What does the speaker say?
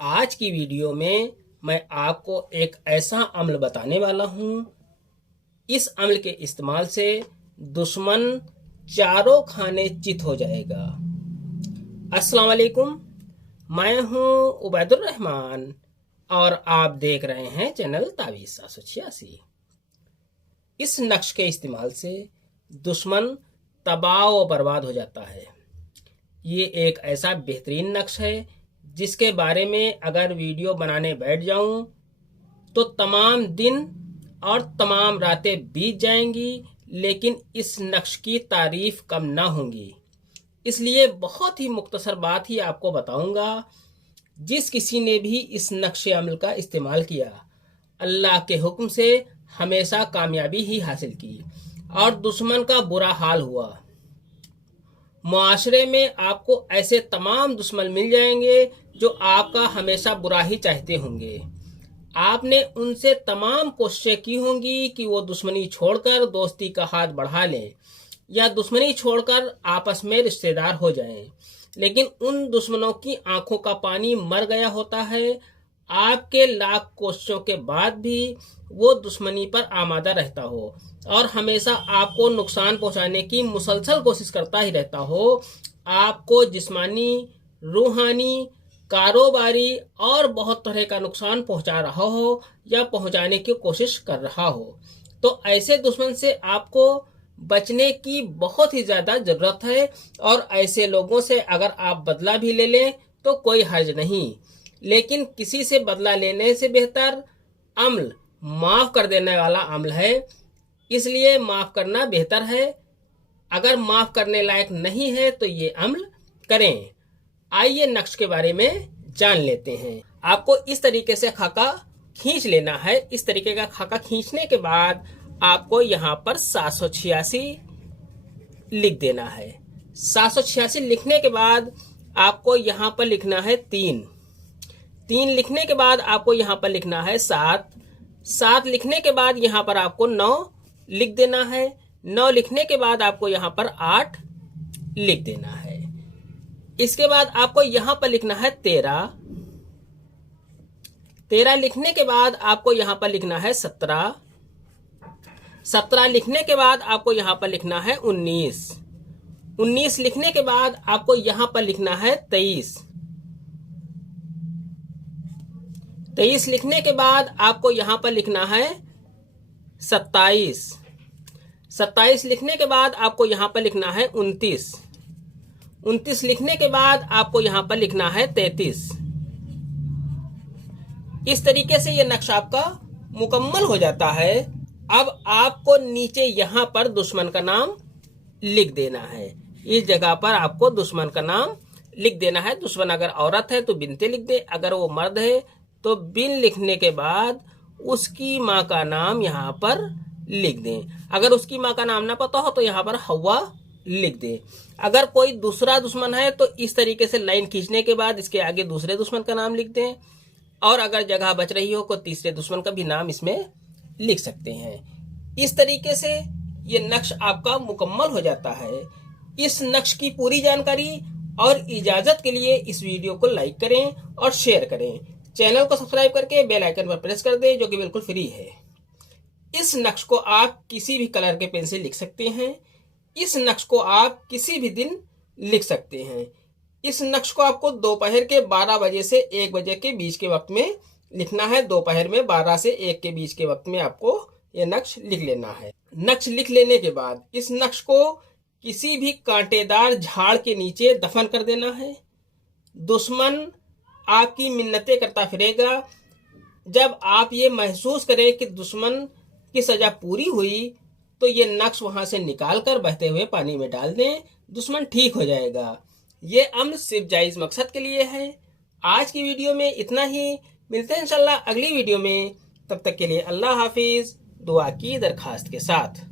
आज की वीडियो में मैं आपको एक ऐसा अम्ल बताने वाला हूँ। इस अम्ल के इस्तेमाल से दुश्मन चारों खाने चित हो जाएगा। अस्सलाम वालेकुम, मैं हूँ उबैदुर रहमान और आप देख रहे हैं चैनल तावीज़ 786। इस नक्श के इस्तेमाल से दुश्मन तबाह व बर्बाद हो जाता है। ये एक ऐसा बेहतरीन नक्श है जिसके बारे में अगर वीडियो बनाने बैठ जाऊं तो तमाम दिन और तमाम रातें बीत जाएंगी, लेकिन इस नक्श की तारीफ कम ना होंगी। इसलिए बहुत ही मुख्तसर बात ही आपको बताऊंगा। जिस किसी ने भी इस नक्श अमल का इस्तेमाल किया, अल्लाह के हुक्म से हमेशा कामयाबी ही हासिल की और दुश्मन का बुरा हाल हुआ। मुआशरे में आपको ऐसे तमाम दुश्मन मिल जाएंगे जो आपका हमेशा बुरा ही चाहते होंगे। आपने उनसे तमाम कोशिशें की होंगी कि वो दुश्मनी छोड़कर दोस्ती का हाथ बढ़ा लें या दुश्मनी छोड़कर आपस में रिश्तेदार हो जाएं, लेकिन उन दुश्मनों की आंखों का पानी मर गया होता है। आपके लाख कोशिशों के बाद भी वो दुश्मनी पर आमादा रहता हो और हमेशा आपको नुकसान पहुंचाने की मुसलसल कोशिश करता ही रहता हो। आपको जिस्मानी, रूहानी, कारोबारी और बहुत तरह का नुकसान पहुंचा रहा हो या पहुंचाने की कोशिश कर रहा हो, तो ऐसे दुश्मन से आपको बचने की बहुत ही ज़्यादा ज़रूरत है। और ऐसे लोगों से अगर आप बदला भी ले लें तो कोई हर्ज नहीं, लेकिन किसी से बदला लेने से बेहतर अम्ल माफ़ कर देने वाला अम्ल है। इसलिए माफ़ करना बेहतर है। अगर माफ़ करने लायक नहीं है तो ये अम्ल करें। आइए नक्श के बारे में जान लेते हैं। आपको इस तरीके से खाका खींच लेना है। इस तरीके का खाका खींचने के बाद आपको यहाँ पर 786 लिख देना है। 786 लिखने के बाद आपको यहाँ पर लिखना है 3। 3 लिखने के बाद आपको यहाँ पर लिखना है 7। 7 लिखने के बाद यहाँ पर आपको 9 लिख देना है। 9 लिखने के बाद आपको यहाँ पर 8 लिख देना है। इसके बाद आपको यहाँ पर लिखना है 13। 13 लिखने के बाद आपको यहाँ पर लिखना है 17। 17 लिखने के बाद आपको यहाँ पर लिखना है 19। 19 लिखने के बाद आपको यहाँ पर लिखना है 23। 23 लिखने के बाद आपको यहाँ पर लिखना है 27। 27 लिखने के बाद आपको यहाँ पर लिखना है 29। 29 लिखने के बाद आपको यहाँ पर लिखना है 33। इस तरीके से ये नक्शा आपका मुकम्मल हो जाता है। अब आपको नीचे यहाँ पर दुश्मन का नाम लिख देना है। इस जगह पर आपको दुश्मन का नाम लिख देना है। दुश्मन अगर औरत है तो बिनते लिख दे, अगर वो मर्द है तो बिन लिखने के बाद उसकी माँ का नाम यहाँ पर लिख दें। अगर उसकी माँ का नाम ना पता हो तो यहाँ पर हवा लिख दें। अगर कोई दूसरा दुश्मन है तो इस तरीके से लाइन खींचने के बाद इसके आगे दूसरे दुश्मन का नाम लिख दें, और अगर जगह बच रही हो तो तीसरे दुश्मन का भी नाम इसमें लिख सकते हैं। इस तरीके से ये नक्श आपका मुकम्मल हो जाता है। इस नक्श की पूरी जानकारी और इजाज़त के लिए इस वीडियो को लाइक करें और शेयर करें। चैनल को सब्सक्राइब करके बेल आइकन पर प्रेस कर दें, जो कि बिल्कुल फ्री है। इस नक्श को आप किसी भी कलर के पेन से लिख सकते हैं। इस नक्श को आप किसी भी दिन लिख सकते हैं। इस नक्श को आपको दोपहर के 12 बजे से 1 बजे के बीच के वक्त में लिखना है। दोपहर में 12 से 1 के बीच के वक्त में आपको ये नक्श लिख लेना है। नक्श लिख लेने के बाद इस नक्श को किसी भी कांटेदार झाड़ के नीचे दफन कर देना है। दुश्मन आपकी मिन्नतें करता फिरेगा। जब आप ये महसूस करें कि दुश्मन की सजा पूरी हुई तो ये नक्श वहां से निकाल कर बहते हुए पानी में डाल दें। दुश्मन ठीक हो जाएगा। ये अम्ल सिर्फ जायज़ मकसद के लिए है। आज की वीडियो में इतना ही। मिलते हैं इंशाल्लाह अगली वीडियो में। तब तक के लिए अल्लाह हाफिज, दुआ की दरखास्त के साथ।